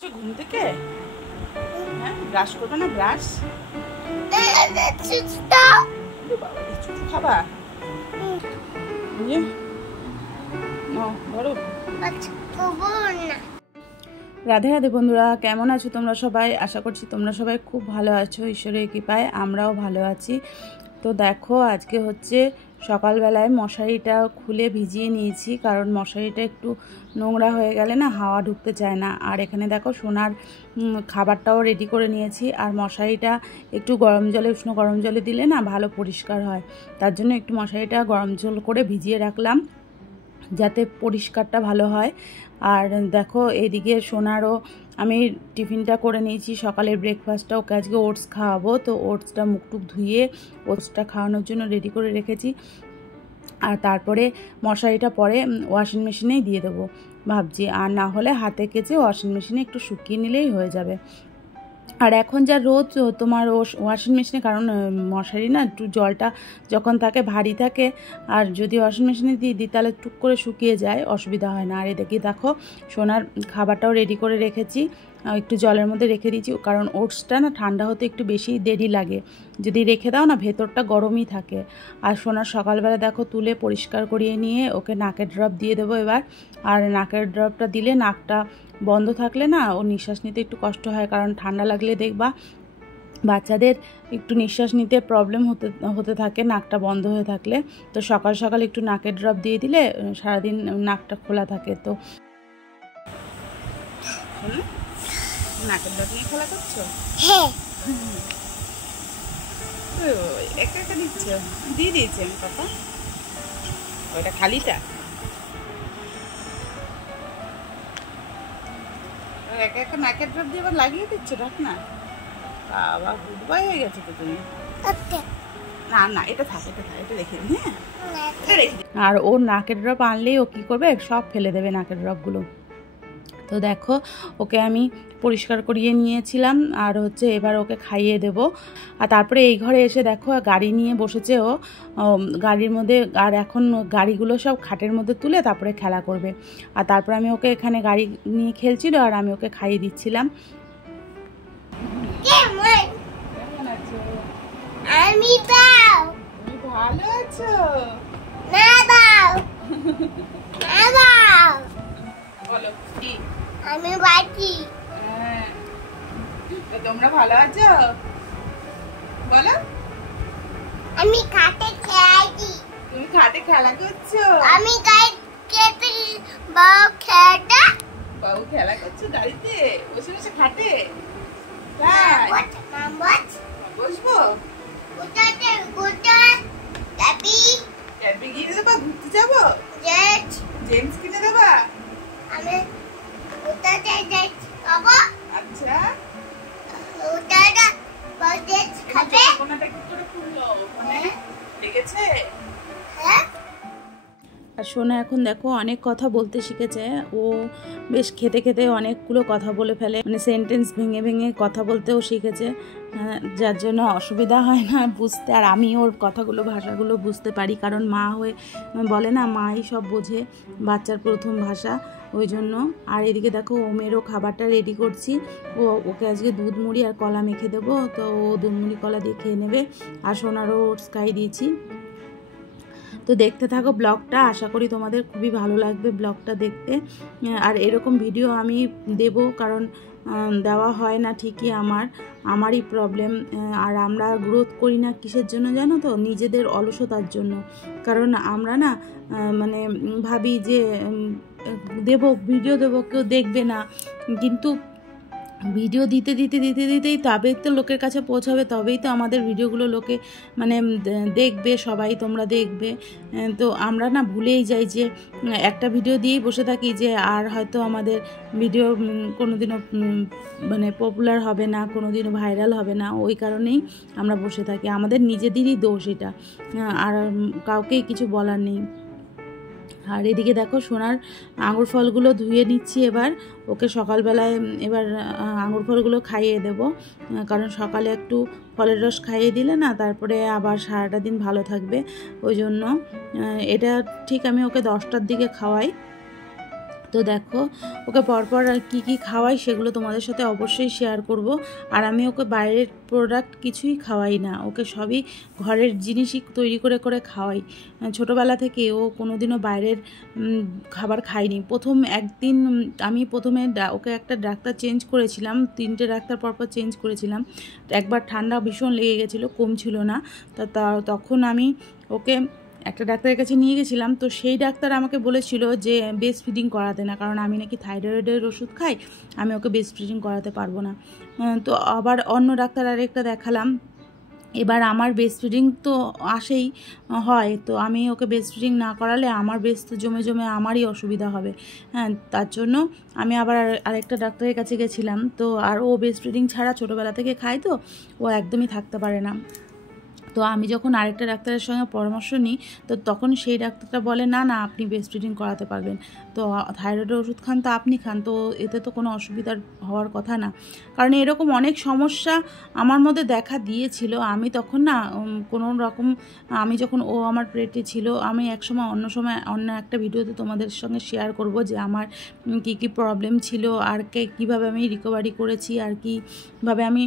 ঘুম থেকে হ্যাঁ ব্রাশ করবে না ব্রাশ খাবা ধরো। রাধে রাধে বন্ধুরা, কেমন আছো তোমরা সবাই? আশা করছি তোমরা সবাই খুব ভালো আছো, ঈশ্বরের কৃপায় আমরাও ভালো আছি। তো দেখো, আজকে হচ্ছে সকালবেলায় মশারিটা খুলে ভিজিয়ে নিয়েছি, কারণ মশারিটা একটু নোংরা হয়ে গেলে না হাওয়া ঢুকতে চায় না। আর এখানে দেখো সোনার খাবারটাও রেডি করে নিয়েছি। আর মশারিটা একটু গরম জলে, উষ্ণ গরম জলে দিলে না ভালো পরিষ্কার হয়, তার জন্য একটু মশারিটা গরম জল করে ভিজিয়ে রাখলাম যাতে পরিষ্কারটা ভালো হয়। আর দেখো এদিকে সোনারও আমি টিফিনটা করে নিয়েছি, সকালের ব্রেকফাস্টটা। ওকে আজকে ওটস খাওয়াবো, তো ওটসটা মুখটুক ধুয়ে ওটসটা খাওয়ানোর জন্য রেডি করে রেখেছি। আর তারপরে মশারিটা পরে ওয়াশিং মেশিনেই দিয়ে দেবো ভাবছি, আর না হলে হাতে কেচে ওয়াশিং মেশিনে একটু শুকিয়ে নিলেই হয়ে যাবে। আর এখন যা রোদ তোমার ওয়াশিং মেশিনে, কারণ মশারি না একটু জলটা যখন থাকে ভারী থাকে, আর যদি ওয়াশিং মেশিনে দিয়ে দিই তাহলে টুক করে শুকিয়ে যায়, অসুবিধা হয় না। আর এদিকে দেখো সোনার খাবারটাও রেডি করে রেখেছি, একটু জলের মধ্যে রেখে দিয়েছি, কারণ ওটসটা না ঠান্ডা হতে একটু বেশি দেরি লাগে, যদি রেখে দাও না ভেতরটা গরমই থাকে। আর সোনার সকালবেলা দেখো তুলে পরিষ্কার করিয়ে নিয়ে ওকে নাকের ড্রপ দিয়ে দেবো এবার। আর নাকের ড্রপটা দিলে নাকটা বন্ধ থাকলে না ও নিঃশ্বাস নিতে একটু কষ্ট হয়, কারণ ঠান্ডা লাগলে দেখবা বাচ্চাদের একটু নিঃশ্বাস নিতে প্রবলেম হতে থাকে নাকটা বন্ধ হয়ে থাকলে। তো সকাল সকাল একটু নাকের ড্রপ দিয়ে দিলে সারাদিন নাকটা খোলা থাকে। তো নাকের ড্রপ নিয়ে খেলা করছো? হ্যাঁ, একা একা দিচ্ছ? দিয়ে দিয়েছি আমি পাপা, ওইটা খালিটা একা একা নাকের ড্রপ দিয়ে আবার লাগিয়ে দিচ্ছ ঢাক না। বাবা গুড বয় হয়ে গেছে তো তুমি। না না, এটা থাক, এটা রেখে দিই। হ্যাঁ, এটা রেখে দিই। আর ওর নাকের ড্রপ আনলেই ও কী করবে, সব ফেলে দেবে নাকের ড্রপগুলো। তো দেখো ওকে আমি পরিষ্কার করিয়ে নিয়েছিলাম, আর হচ্ছে এবার ওকে খাইয়ে দেব। আর তারপরে এই ঘরে এসে দেখো গাড়ি নিয়ে বসেছে ও, গাড়ির মধ্যে। আর এখন গাড়িগুলো সব খাটের মধ্যে তুলে তারপরে খেলা করবে। আর তারপরে আমি ওকে এখানে গাড়ি নিয়ে খেলছিল, আর আমি ওকে খাইয়ে দিচ্ছিলাম। আমি দাও, তুমি ভালো আছো? না দাও, না দাও, বলো কি? আমি বাকি। হ্যাঁ, তো তোমরা ভালো আছো বলো? আমি খাটে খেলাছি। তুমি খাটে খেলা করছো? আমি গাড়িতে বাবু খেলা করছো গাড়িতে বসে বসে খাটে? বসবো কিনে দেবা? ঘুরতে যাবো? জেমস কিনে দেবা? আচ্ছা, কোনাটা কি করে খুললো? ওখানে লেগেছে? আর সোনা এখন দেখো অনেক কথা বলতে শিখেছে। ও বেশ খেতে খেতে অনেকগুলো কথা বলে ফেলে, মানে সেন্টেন্স ভেঙে ভেঙে কথা বলতেও শিখেছে, যার জন্য অসুবিধা হয় না বুঝতে। আর আমি ওর কথাগুলো, ভাষাগুলো বুঝতে পারি, কারণ মা হয়ে বলে না, মাই সব বোঝে, বাচ্চার প্রথম ভাষা, ওই জন্য। আর এদিকে দেখো ওমেরও খাবারটা রেডি করছি। ওকে আজকে দুধ মুড়ি আর কলা মেখে দেবো, তো ও দুধ মুড়ি কলা দিয়ে খেয়ে নেবে। আর সোনারও ওটস খাইয়ে দিয়েছি। তো দেখতে থাকো ব্লগটা, আশা করি তোমাদের খুবই ভালো লাগবে ব্লগটা দেখতে। আর এরকম ভিডিও আমি দেব, কারণ দেওয়া হয় না ঠিকই, আমারই প্রবলেম। আর আমরা গ্রোথ করি না কিসের জন্য জানো তো? নিজেদের অলসতার জন্য। কারণ আমরা না মানে ভাবি যে ভিডিও দেবো, কেউ দেখবে না, কিন্তু ভিডিও দিতেই তবেই তো লোকের কাছে পৌঁছাবে, তবেই তো আমাদের ভিডিওগুলো লোকে মানে দেখবে, সবাই তোমরা দেখবে। তো আমরা না ভুলেই যাই যে একটা ভিডিও দিয়েই বসে থাকি, যে আর হয়তো আমাদের ভিডিও কোনোদিনও মানে পপুলার হবে না, কোনোদিনও ভাইরাল হবে না, ওই কারণেই আমরা বসে থাকি। আমাদের নিজেদেরই দোষ এটা, আর কাউকেই কিছু বলার নেই। আর এদিকে দেখো সোনার আঙুর ফলগুলো ধুয়ে নিচ্ছি এবার। ওকে সকালবেলায় এবার আঙুর ফলগুলো খাইয়ে দেব, কারণ সকালে একটু ফলের রস খাইয়ে দিলে না তারপরে আবার সারাটা দিন ভালো থাকবে, ওই জন্য। এটা ঠিক আমি ওকে 10টার দিকে খাওয়াই, তো দেখো ওকে পরপর কি কি খাওয়াই সেগুলো তোমাদের সাথে অবশ্যই শেয়ার করব। আর আমি ওকে বাইরের প্রোডাক্ট কিছুই খাওয়াই না, ওকে সবই ঘরের জিনিসই তৈরি করে করে খাওয়াই। ছোটোবেলা থেকে ও কোনোদিনও বাইরের খাবার খায়নি। প্রথম একদিন আমি প্রথমে ওকে একটা ডাক্তার চেঞ্জ করেছিলাম, 3টে ডাক্তার পরপর চেঞ্জ করেছিলাম। একবার ঠান্ডা ভীষণ লেগে গেছিলো, কমছিল না, তখন আমি ওকে একটা ডাক্তারের কাছে নিয়ে গেছিলাম। তো সেই ডাক্তার আমাকে বলেছিল যে ব্রেস্ট ফিডিং করাতে না, কারণ আমি নাকি থাইরয়েডের ওষুধ খাই, আমি ওকে ব্রেস্ট ফিডিং করাতে পারবো না। তো আবার অন্য ডাক্তার আরেকটা দেখালাম। এবার আমার ব্রেস্ট ফিডিং তো আসেই হয়, তো আমি ওকে ব্রেস্ট ফিডিং না করালে আমার ব্রেস্ট তো জমে জমে আমারই অসুবিধা হবে। হ্যাঁ, তার জন্য আমি আবার আরেকটা ডাক্তারের কাছে গেছিলাম। তো আর ও ব্রেস্ট ফিডিং ছাড়া ছোটোবেলা থেকে খায়, তো ও একদমই থাকতে পারে না। তো আমি যখন আরেকটা ডাক্তারের সঙ্গে পরামর্শ নিই, তো তখন সেই ডাক্তারটা বলে না না আপনি ব্রেস্ট ফিডিং করাতে পারবেন, তো থাইরয়েডের ওষুধ খান তো আপনি খান, তো এতে তো কোনো অসুবিধার হওয়ার কথা না। কারণ এরকম অনেক সমস্যা আমার মধ্যে দেখা দিয়েছিল। আমি তখন না কোনো রকম, আমি যখন ও আমার পেটে ছিল, আমি অন্য একটা ভিডিওতে তোমাদের সঙ্গে শেয়ার করব যে আমার কি কি প্রবলেম ছিল, আর কীভাবে আমি রিকভারি করেছি, আর কীভাবে আমি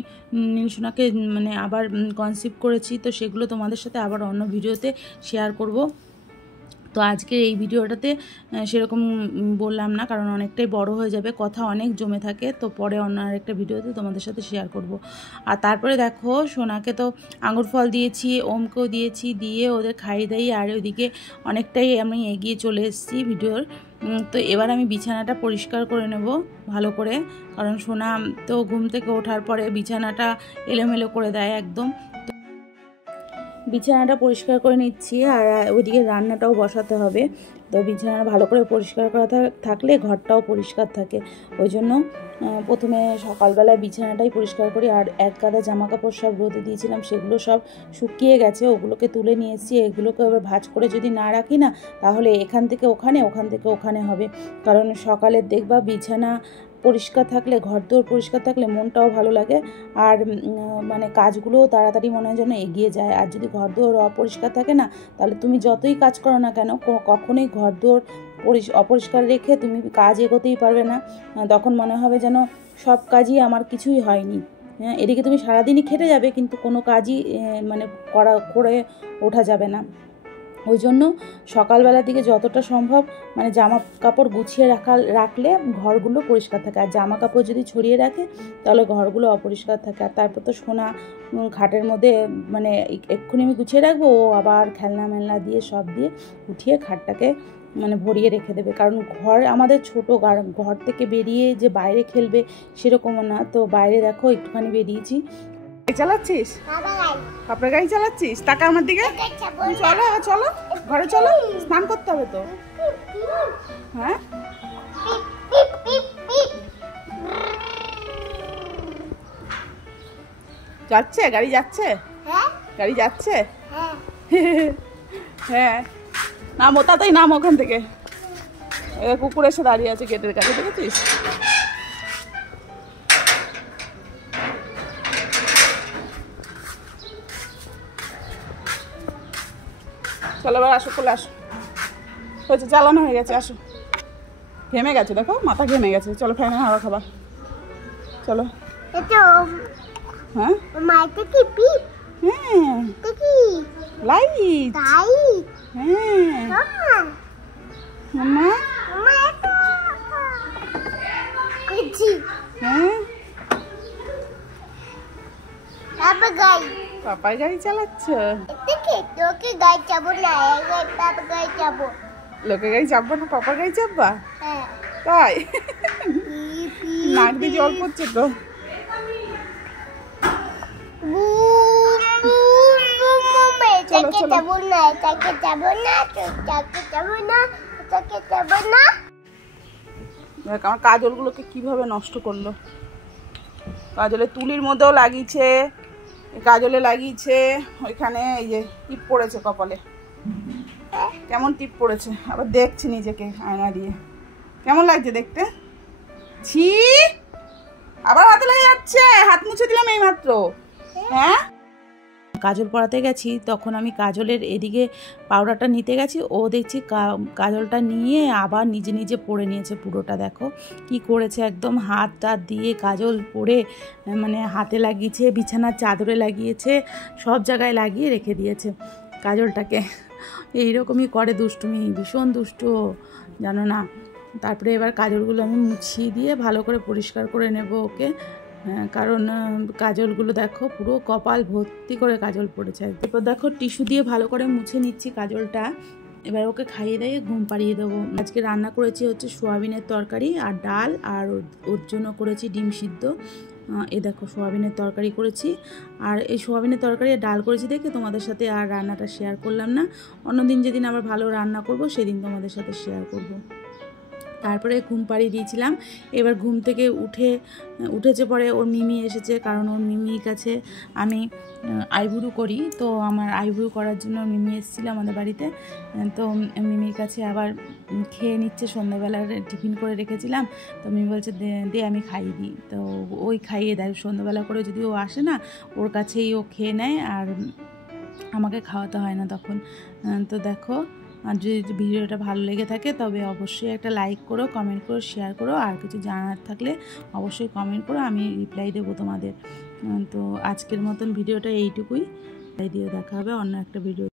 নীলসোনাকে মানে আবার কনসিভ করেছি। তো সেগুলো তোমাদের সাথে আবার অন্য ভিডিওতে শেয়ার করব। তো আজকে এই ভিডিওটাতে সেরকম বললাম না, কারণ অনেকটাই বড় হয়ে যাবে, কথা অনেক জমে থাকে। তো পরে অন্য আরেকটা ভিডিওতে তোমাদের সাথে শেয়ার করব। আর তারপরে দেখো সোনাকে তো আঙুর ফল দিয়েছি, ওমকেও দিয়েছি, দিয়ে ওদের খাইয়ে দাই। আর ওইদিকে অনেকটাই আমি এগিয়ে চলে এসেছি ভিডিওর। তো এবার আমি বিছানাটা পরিষ্কার করে নেব ভালো করে, কারণ সোনা তো ঘুম থেকে ওঠার পরে বিছানাটা এলোমেলো করে দেয় একদম। বিছানাটা পরিষ্কার করে নিচ্ছি, আর ওইদিকে রান্নাটাও বসাতে হবে। তো বিছানা ভালো করে পরিষ্কার করা থাকলে ঘরটাও পরিষ্কার থাকে। ওই জন্য প্রথমে সকালবেলায় বিছানাটাই পরিষ্কার করি। আর এক গাদা জামা কাপড় সব রোদে দিয়েছিলাম, সেগুলো সব শুকিয়ে গেছে, ওগুলোকে তুলে নিয়ে এসেছি। এগুলোকে এবার ভাঁজ করে যদি না রাখি না, তাহলে এখান থেকে ওখানে, ওখান থেকে ওখানে হবে। কারণ সকালে দেখবা বিছানা পরিষ্কার থাকলে, ঘরদোর পরিষ্কার থাকলে মনটাও ভালো লাগে, আর মানে কাজগুলোও তাড়াতাড়ি মনে হয় যেন এগিয়ে যায়। আর যদি ঘরদোর অপরিষ্কার থাকে না, তাহলে তুমি যতই কাজ করো না কেন, কখনোই ঘরদোর অপরিষ্কার রেখে তুমি কাজ এগোতেই পারবে না। তখন মনে হবে যেন সব কাজই আমার কিছুই হয়নি। হ্যাঁ, এদিকে তুমি সারাদিনই খেটে যাবে, কিন্তু কোনো কাজই মানে করে ওঠা যাবে না। ওই জন্য সকালবেলার দিকে যতটা সম্ভব মানে জামা কাপড় গুছিয়ে রাখলে ঘরগুলো পরিষ্কার থাকে। আর জামা কাপড় যদি ছড়িয়ে রাখে, তাহলে ঘরগুলো অপরিষ্কার থাকে। আর তারপর তো সোনা খাটের মধ্যে মানে এক্ষুনি আমি গুছিয়ে রাখবো, ও আবার খেলনা মেলনা দিয়ে সব দিয়ে উঠিয়ে খাটটাকে মানে ভরিয়ে রেখে দেবে। কারণ ঘর আমাদের ছোটো, ঘর থেকে বেরিয়ে যে বাইরে খেলবে সেরকমও না। তো বাইরে দেখো একটুখানি বেরিয়েছি। চালাচ্ছিস আপনার গাড়ি চালাচ্ছিস, টাকা আমার দিকে। চলো চলো ঘরে চলো, স্নান করতে হবে তো। হ্যাঁ, যাচ্ছে গাড়ি, যাচ্ছে গাড়ি, যাচ্ছে। হ্যাঁ, নামো তাতেই, নাম ওখান থেকে। কুকুর এসে দাঁড়িয়ে আছে গেটের কাছে, দেখেছিস? চলো এবার আসো, চলে আসো, হয়েছে, চালানো হয়ে গেছে, আসো। ঘেমে গেছে, দেখো মাথা ঘেমে গেছে। চলো ফ্যানে হাওয়া খাবা, চলো। হ্যাঁ, লাইট, হ্যাঁ পাপার গাড়ি চালাচ্ছ? লোকের গাড়ি চাপবো না, পাপার গাড়ি চাপবা? তাই? নাক দিয়ে জল পড়ছে তো। আমার কাজলগুলোকে কিভাবে নষ্ট করলো। কাজলের তুলির মধ্যেও লাগিয়েছে, কাজলে লাগিয়েছে, ওইখানে এই যে টিপ পড়েছে কপালে, কেমন টিপ পড়েছে। আবার দেখছি নিজেকে আয়না দিয়ে, কেমন লাগছে দেখতে। ছি, আবার হাতে লেগে যাচ্ছে, হাত মুছে দিলাম এই মাত্র। হ্যাঁ, কাজল পরাতে গেছি, তখন আমি কাজলের এদিকে পাউডারটা নিতে গেছি, ও দেখছি কাজলটা নিয়ে আবার নিজে নিজে পরে নিয়েছে পুরোটা। দেখো কি করেছে, একদম হাত টাত দিয়ে কাজল পরে মানে হাতে লাগিয়েছে, বিছানার চাদরে লাগিয়েছে, সব জায়গায় লাগিয়ে রেখে দিয়েছে কাজলটাকে। এইরকমই করে দুষ্টুমি, ভীষণ দুষ্টু জানো না। তারপরে এবার কাজলগুলো আমি মুছিয়ে দিয়ে ভালো করে পরিষ্কার করে নেব ওকে, কারণ কাজলগুলো দেখো পুরো কপাল ভর্তি করে কাজল পড়েছে। এরপর দেখো টিস্যু দিয়ে ভালো করে মুছে নিচ্ছি কাজলটা। এবার ওকে খাইয়ে দিয়ে ঘুম পাড়িয়ে দেবো। আজকে রান্না করেছি হচ্ছে সোয়াবিনের তরকারি আর ডাল, আর ওর জন্য করেছি ডিম সিদ্ধ। এ দেখো সোয়াবিনের তরকারি করেছি, আর এই সোয়াবিনের তরকারি আর ডাল করেছি দেখে তোমাদের সাথে আর রান্নাটা শেয়ার করলাম না। অন্যদিন যেদিন আবার ভালো রান্না করব সেদিন তোমাদের সাথে শেয়ার করব। তারপরে ঘুম পাড়িয়ে দিয়েছিলাম। এবার ঘুম থেকে উঠেছে পরে ওর মিমি এসেছে, কারণ ওর মিমির কাছে আমি আইব্রু করি, তো আমার আইব্রু করার জন্য মিমি এসেছিলো আমাদের বাড়িতে। তো মিমির কাছে আবার খেয়ে নিচ্ছে, সন্ধ্যাবেলার টিফিন করে রেখেছিলাম, তো মিমি বলছে দে আমি খাইয়ে দিই। তো ওই খাইয়ে দেয়, সন্ধ্যাবেলা করে যদি ও আসে না ওর কাছেই ও খেয়ে নেয়, আর আমাকে খাওয়াতে হয় না তখন। তো দেখো, আর যদি ভিডিওটা ভালো লেগে থাকে তবে অবশ্যই একটা লাইক করো, কমেন্ট করো, শেয়ার করো, আর কিছু জানার থাকলে অবশ্যই কমেন্ট করো, আমি রিপ্লাই দেবো তোমাদের। তো আজকের মতন ভিডিওটা এইটুকুই, তাই দিয়ে দেখা হবে অন্য একটা ভিডিও।